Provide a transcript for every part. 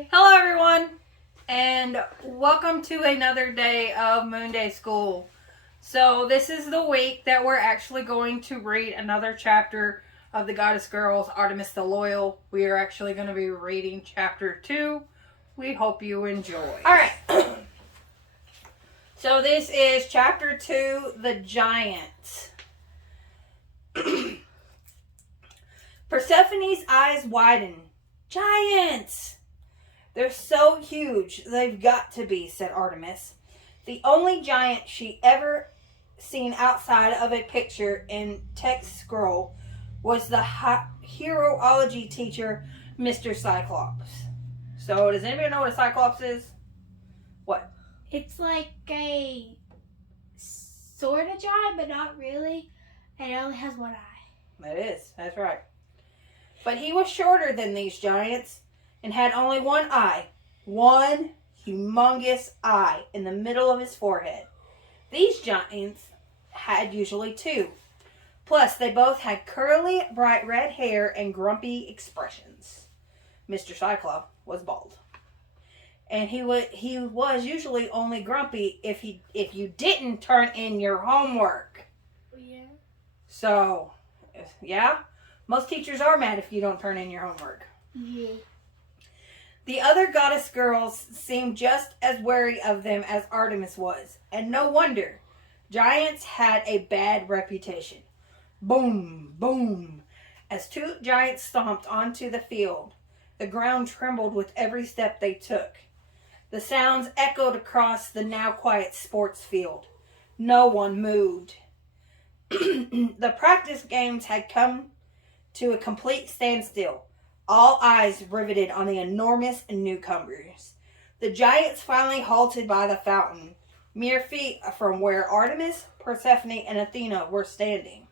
Hi. Hello everyone, and welcome to another day of Moon Day School. So this is the week that we're actually going to read another chapter of the Goddess Girls, Artemis the Loyal. We are actually going to be reading chapter 2. We hope you enjoy. Alright, so this is chapter 2, The Giant. Persephone's eyes widen. Giants! They're so huge, they've got to be, said Artemis. The only giant she ever seen outside of a picture in text scroll was the heroology teacher, Mr. Cyclops. So, does anybody know what a Cyclops is? What? It's like a sort of giant, but not really. And it only has one eye. That is, that's right. But he was shorter than these giants and had only one eye. One humongous eye in the middle of his forehead. These giants had usually two. Plus, they both had curly, bright red hair and grumpy expressions. Mr. Cyclops was bald. And he was usually only grumpy if you didn't turn in your homework. Yeah. So, yeah, most teachers are mad if you don't turn in your homework. Yeah. The other goddess girls seemed just as wary of them as Artemis was, and no wonder. Giants had a bad reputation. Boom, boom, as two giants stomped onto the field. The ground trembled with every step they took. The sounds echoed across the now quiet sports field. No one moved. The practice games had come to a complete standstill. All eyes riveted on the enormous newcomers. The giants finally halted by the fountain, mere feet from where Artemis, Persephone, and Athena were standing.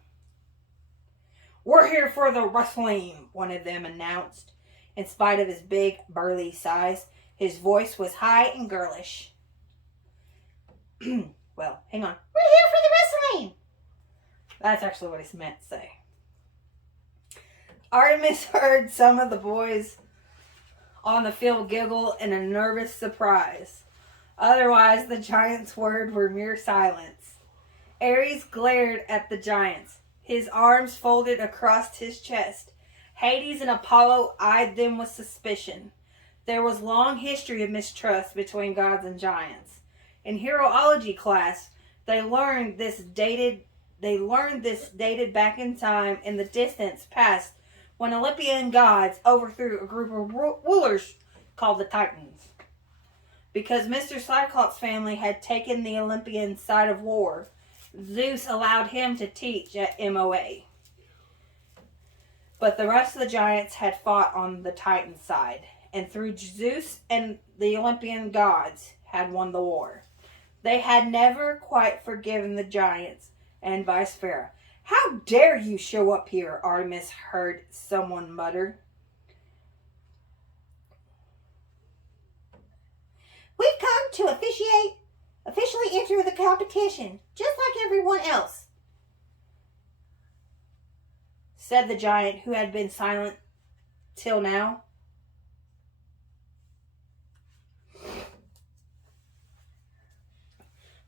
"We're here for the wrestling," one of them announced. In spite of his big, burly size, his voice was high and girlish. Well, hang on. "We're here for the wrestling." That's actually what he meant to say. Artemis heard some of the boys on the field giggle in a nervous surprise. Otherwise, the giants' words were mere silence. Ares glared at the giants, his arms folded across his chest. Hades and Apollo eyed them with suspicion. There was long history of mistrust between gods and giants. In heroology class, they learned this dated dated back in time in the distant past, when Olympian gods overthrew a group of rulers called the Titans. Because Mr. Cyclops' family had taken the Olympian side of war, Zeus allowed him to teach at MOA. But the rest of the giants had fought on the Titan side, and through Zeus and the Olympian gods had won the war. They had never quite forgiven the giants, and vice versa. "How dare you show up here?" Artemis heard someone mutter. "We've come to officially enter the competition, just like everyone else," said the giant who had been silent till now.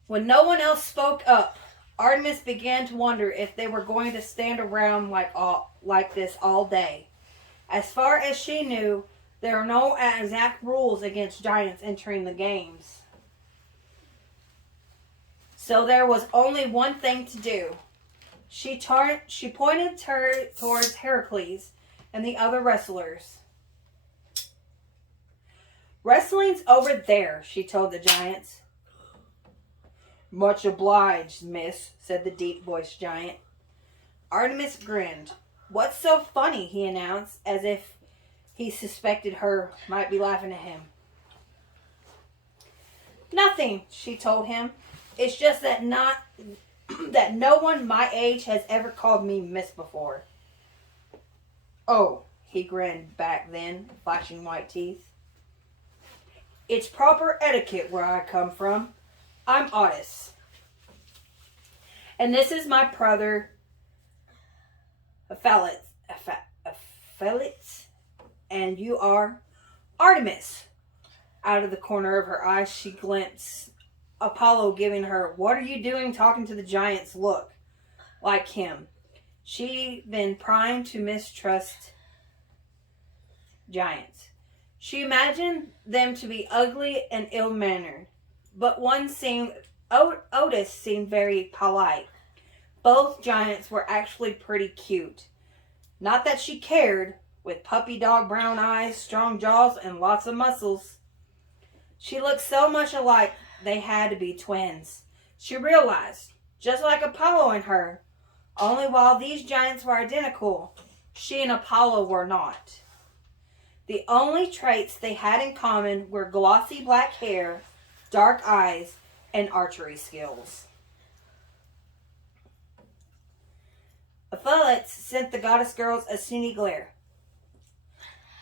When no one else spoke up, Artemis began to wonder if they were going to stand around like this all day. As far as she knew, there are no exact rules against giants entering the games. So there was only one thing to do. She pointed towards Heracles and the other wrestlers. "Wrestling's over there," she told the giants. "Much obliged, miss," said the deep-voiced giant. Artemis grinned. "What's so funny?" he announced, as if he suspected her might be laughing at him. "Nothing," she told him. "It's just that no one my age has ever called me miss before." "Oh," he grinned back then, flashing white teeth. "It's proper etiquette where I come from. I'm Otis. And this is my brother, Felix. And you are Artemis. Out of the corner of her eye, she glimpsed Apollo giving her, "What are you doing talking to the giants? Look like him." She been primed to mistrust giants. She imagined them to be ugly and ill-mannered, but Otis seemed very polite. Both giants were actually pretty cute. Not that she cared, with puppy dog brown eyes, strong jaws, and lots of muscles. She looked so much alike they had to be twins. She realized, just like Apollo and her, only while these giants were identical, she and Apollo were not. The only traits they had in common were glossy black hair, dark eyes, and archery skills. Felix sent the goddess girls a snooty glare.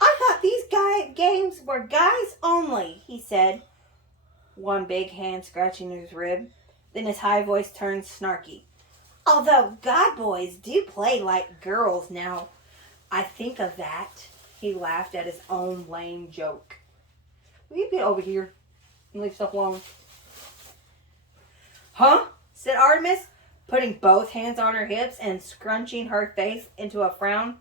"I thought these games were guys only," he said, one big hand scratching his rib. Then his high voice turned snarky. "Although god boys do play like girls now I think of that." He laughed at his own lame joke. "Will you get over here and leave stuff alone?" "Huh?" said Artemis, putting both hands on her hips and scrunching her face into a frown.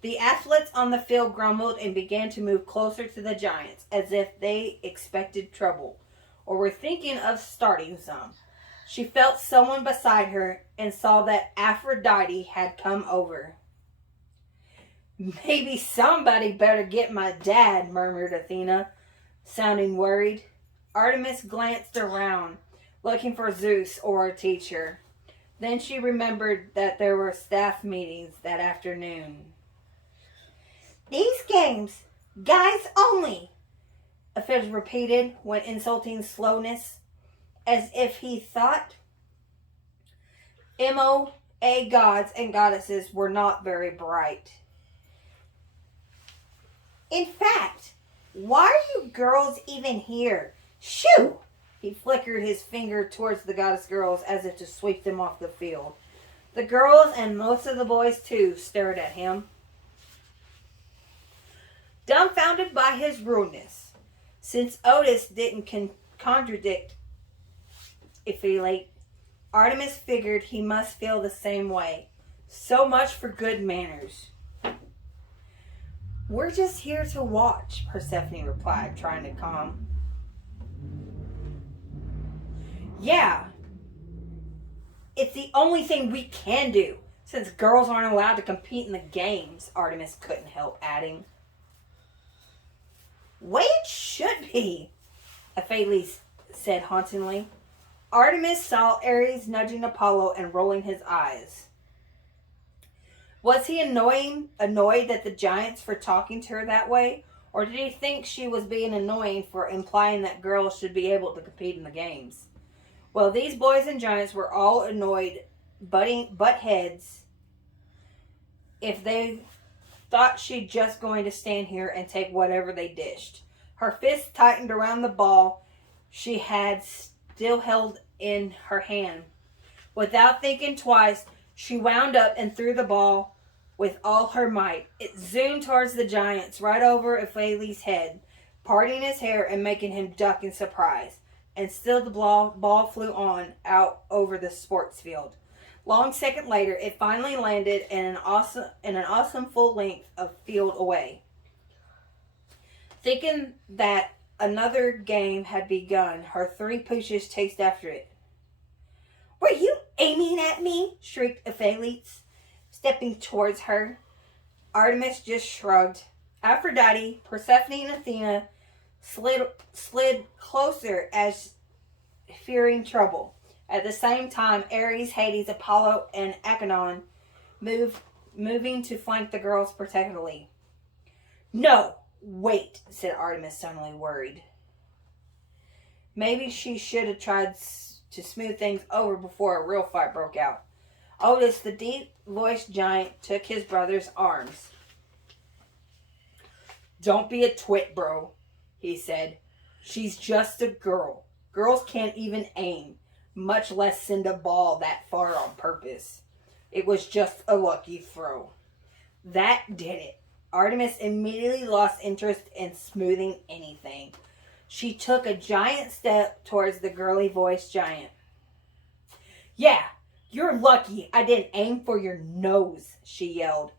The athletes on the field grumbled and began to move closer to the giants, as if they expected trouble, or were thinking of starting some. She felt someone beside her and saw that Aphrodite had come over. "Maybe somebody better get my dad," murmured Athena, sounding worried. Artemis glanced around, looking for Zeus or a teacher. Then she remembered that there were staff meetings that afternoon. "These games, guys only," Aphids repeated with insulting slowness, as if he thought MOA gods and goddesses were not very bright. "In fact, why are you girls even here? Shoo!" He flickered his finger towards the goddess girls as if to sweep them off the field. The girls, and most of the boys too, stared at him, dumbfounded by his rudeness. Since Otis didn't contradict Iphilate, Artemis figured he must feel the same way. So much for good manners. "We're just here to watch," Persephone replied, trying to calm. "Yeah, it's the only thing we can do, since girls aren't allowed to compete in the games," Artemis couldn't help adding. "Way it should be," Aphides said hauntingly. Artemis saw Ares nudging Apollo and rolling his eyes. Was he annoyed at the giants for talking to her that way? Or did he think she was being annoying for implying that girls should be able to compete in the games? Well, these boys and giants were all annoyed, butt heads, if they thought she'd just going to stand here and take whatever they dished. Her fist tightened around the ball she had still held in her hand. Without thinking twice, she wound up and threw the ball with all her might. It zoomed towards the giants, right over Aphides' head, parting his hair and making him duck in surprise. And still the ball flew on out over the sports field. Long second later, it finally landed in an awesome full length of field away. Thinking that another game had begun, her three pushes chased after it. "Were you aiming at me?" shrieked Aphides, stepping towards her. Artemis just shrugged. Aphrodite, Persephone, and Athena slid closer as fearing trouble. At the same time, Ares, Hades, Apollo, and Acheron moving to flank the girls protectively. "No, wait," said Artemis, suddenly worried. Maybe she should have tried to smooth things over before a real fight broke out. Otis, the deep-voiced giant, took his brother's arms. "Don't be a twit, bro," he said. "She's just a girl. Girls can't even aim, much less send a ball that far on purpose. It was just a lucky throw." That did it. Artemis immediately lost interest in smoothing anything. She took a giant step towards the girly-voiced giant. "Yeah, you're lucky I didn't aim for your nose," she yelled.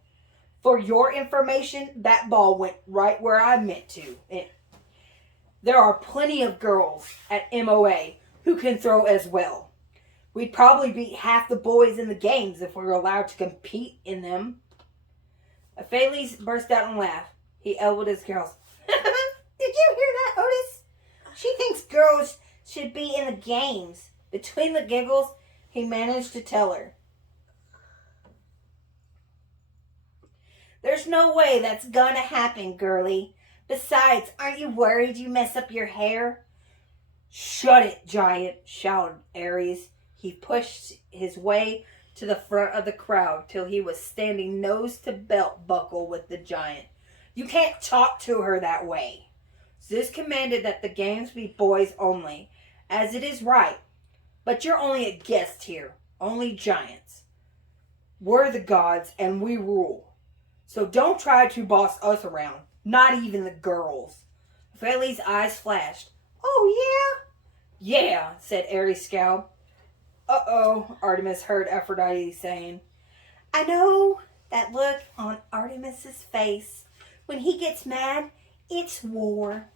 "For your information, that ball went right where I meant to. There are plenty of girls at MOA who can throw as well. We'd probably beat half the boys in the games if we were allowed to compete in them." Aphales burst out in a laugh. He elbowed his girls. "Did you hear that, Otis? She thinks girls should be in the games." Between the giggles, he managed to tell her. "There's no way that's gonna happen, girlie. Besides, aren't you worried you mess up your hair?" "Shut it, giant," shouted Ares. He pushed his way to the front of the crowd till he was standing nose to belt buckle with the giant. "You can't talk to her that way." Zeus commanded that the games be boys only, as it is right. But you're only a guest here, only giants. We're the gods and we rule. So don't try to boss us around, not even the girls. Aphales' eyes flashed. "Oh, yeah?" "Yeah," said Ares scowled. "Uh-oh," Artemis heard Aphrodite saying. "I know that look on Artemis's face. When he gets mad, it's war."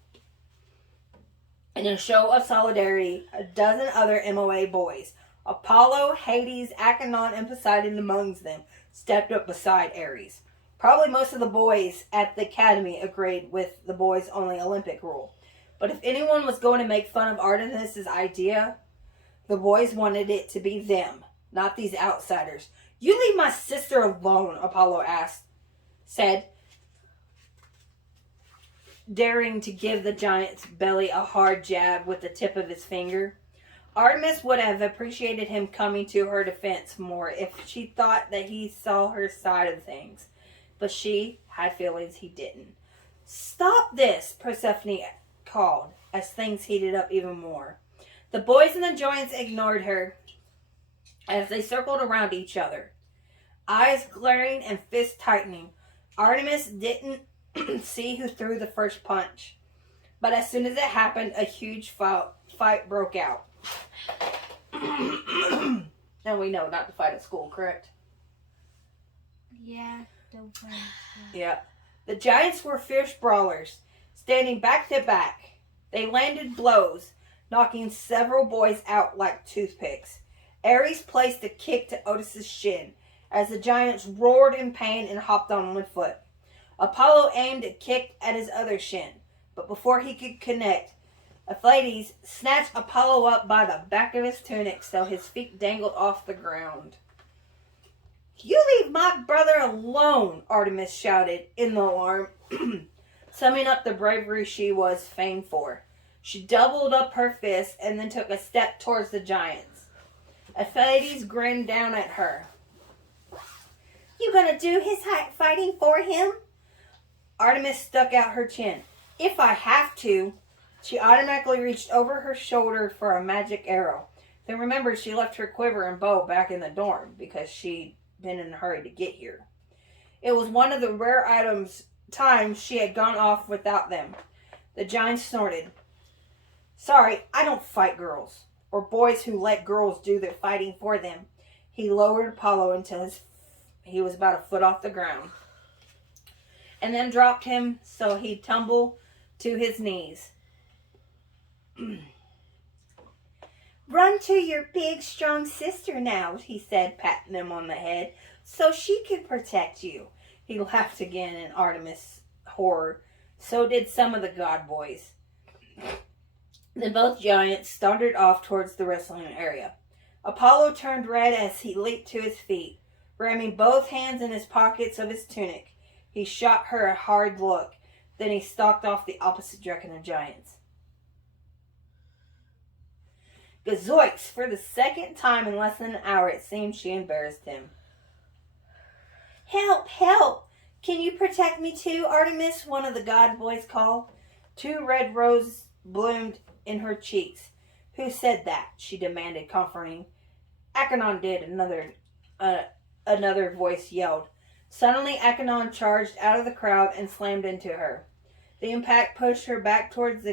In a show of solidarity, a dozen other MOA boys, Apollo, Hades, Acheron, and Poseidon amongst them, stepped up beside Ares. Probably most of the boys at the academy agreed with the boys-only Olympic rule. But if anyone was going to make fun of Artemis' idea, the boys wanted it to be them, not these outsiders. "You leave my sister alone," Apollo said, daring to give the giant's belly a hard jab with the tip of his finger. Artemis would have appreciated him coming to her defense more if she thought that he saw her side of things. But she had feelings he didn't. "Stop this," Persephone called, as things heated up even more. The boys and the giants ignored her as they circled around each other, eyes glaring and fists tightening. Artemis didn't see who threw the first punch, but as soon as it happened, a huge fight broke out. And we know not to fight at school, correct? Yeah, don't fight. Yeah. The giants were fierce brawlers, standing back to back. They landed blows, knocking several boys out like toothpicks. Ares placed a kick to Otis's shin as the giants roared in pain and hopped on one foot. Apollo aimed a kick at his other shin, but before he could connect, Aphrodite snatched Apollo up by the back of his tunic so his feet dangled off the ground. "You leave my brother alone," Artemis shouted in alarm, summing up the bravery she was famed for. She doubled up her fist and then took a step towards the giants. Aphrodite grinned down at her. "You gonna do his fighting for him?" Artemis stuck out her chin. "If I have to." She automatically reached over her shoulder for a magic arrow. Then remembered she left her quiver and bow back in the dorm because she'd been in a hurry to get here. It was one of the rare times she had gone off without them. The giant snorted. "Sorry, I don't fight girls, or boys who let girls do their fighting for them." He lowered Apollo until he was about a foot off the ground, and then dropped him so he'd tumble to his knees. "Run to your big, strong sister now," he said, patting him on the head, "so she can protect you." He laughed again in Artemis' horror. So did some of the god boys. Then both giants started off towards the wrestling area. Apollo turned red as he leaped to his feet. Ramming both hands in his pockets of his tunic, he shot her a hard look. Then he stalked off the opposite direction of giants. Gazoiks! For the second time in less than an hour, it seemed she embarrassed him. "Help! Help! Can you protect me too, Artemis?" one of the god boys called. 2 red roses bloomed in her cheeks. "Who said that?" she demanded, comforting. "Acheron did," another voice yelled. Suddenly, Acheron charged out of the crowd and slammed into her. The impact pushed her back towards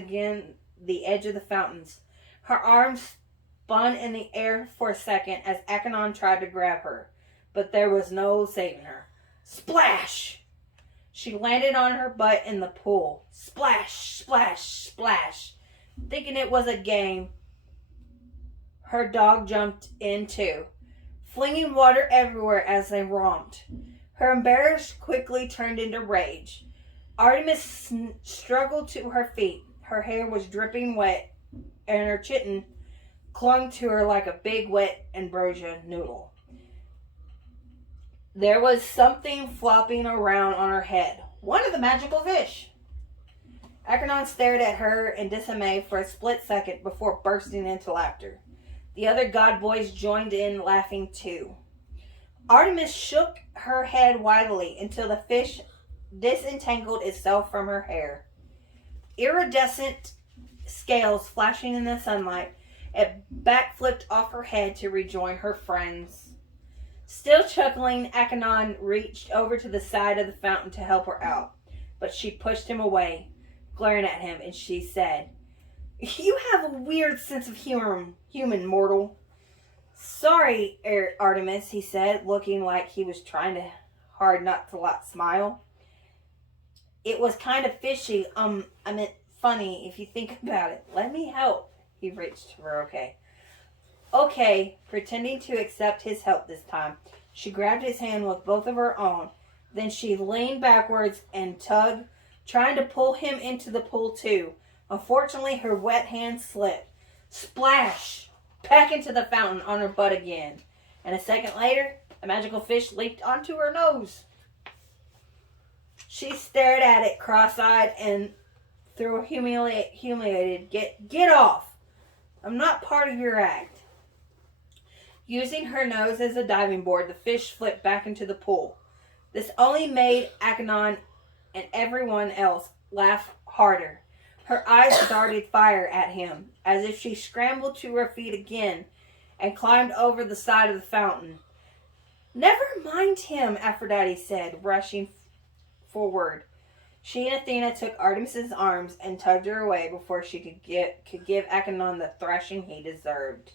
the edge of the fountains. Her arms spun in the air for a second as Achenon tried to grab her, but there was no saving her. Splash! She landed on her butt in the pool. Splash, splash, splash. Thinking it was a game, her dog jumped in too, flinging water everywhere as they romped. Her embarrassed quickly turned into rage. Artemis struggled to her feet. Her hair was dripping wet, and her chitin clung to her like a big wet ambrosia noodle. There was something flopping around on her head. One of the magical fish. Achenon stared at her in dismay for a split second before bursting into laughter. The other god boys joined in, laughing too. Artemis shook her head wildly until the fish disentangled itself from her hair. Iridescent scales flashing in the sunlight, it backflipped off her head to rejoin her friends. Still chuckling, Achenon reached over to the side of the fountain to help her out, but she pushed him away, glaring at him, and she said, "You have a weird sense of humor, human mortal." "Sorry, Artemis," he said, looking like he was trying hard not to smile. "It was kind of fishy. I meant funny if you think about it. Let me help." He reached for her. Okay, pretending to accept his help this time. She grabbed his hand with both of her own. Then she leaned backwards and tugged, trying to pull him into the pool too. Unfortunately, her wet hand slipped. Splash! Back into the fountain on her butt again. And a second later, a magical fish leaped onto her nose. She stared at it cross-eyed and through humiliated, Get off! I'm not part of your act." Using her nose as a diving board, the fish flipped back into the pool. This only made Achenon and everyone else laugh harder. Her eyes darted fire at him, as if she scrambled to her feet again and climbed over the side of the fountain. "Never mind him," Aphrodite said, rushing forward. She and Athena took Artemis's arms and tugged her away before she could give Achenon the thrashing he deserved.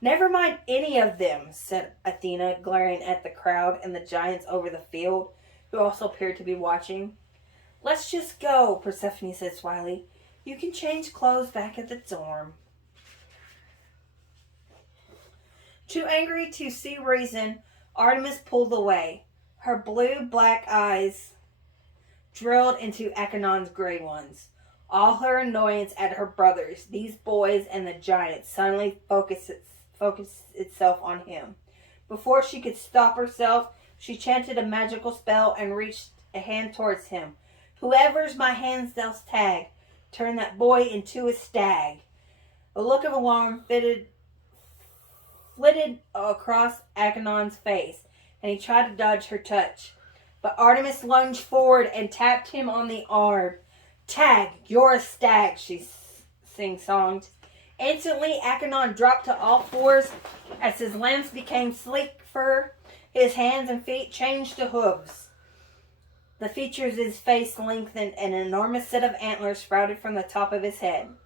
"Never mind any of them," said Athena, glaring at the crowd and the giants over the field, who also appeared to be watching. "Let's just go," Persephone said slyly. "You can change clothes back at the dorm." Too angry to see reason, Artemis pulled away. Her blue-black eyes drilled into Achenon's gray ones. All her annoyance at her brothers, these boys and the giants, suddenly focused itself on him. Before she could stop herself, she chanted a magical spell and reached a hand towards him. "Whoever's my Hansdel's tag, turn that boy into a stag." A look of alarm flitted across Achenon's face, and he tried to dodge her touch. But Artemis lunged forward and tapped him on the arm. "Tag, you're a stag," she sing-songed. Instantly, Achenon dropped to all fours as his limbs became sleek fur. His hands and feet changed to hooves. The features of his face lengthened, and an enormous set of antlers sprouted from the top of his head.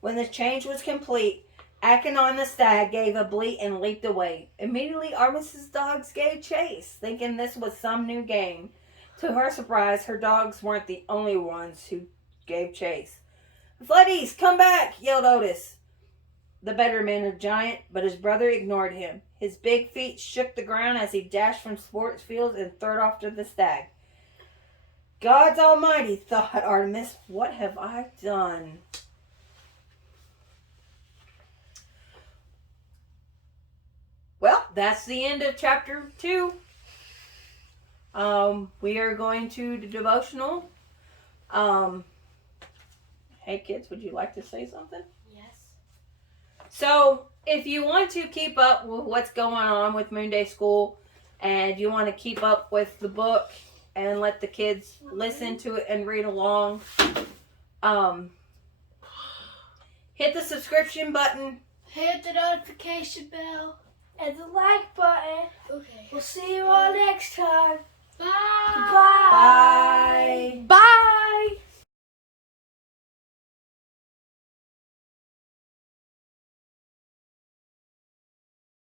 When the change was complete, Achenon the stag gave a bleat and leaped away. Immediately, Artemis's dogs gave chase, thinking this was some new game. To her surprise, her dogs weren't the only ones who gave chase. "Fleddies, come back!" yelled Otis, the better mannered giant, but his brother ignored him. His big feet shook the ground as he dashed from sports fields and third off to the stag. "Gods almighty," thought Artemis, "what have I done?" Well, that's the end of chapter 2. We are going to the devotional. Hey kids, would you like to say something? Yes. So, if you want to keep up with what's going on with Moon Day School, and you want to keep up with the book and let the kids listen to it and read along, hit the subscription button. Hit the notification bell. And the like button. Okay. We'll see you all next time. Bye.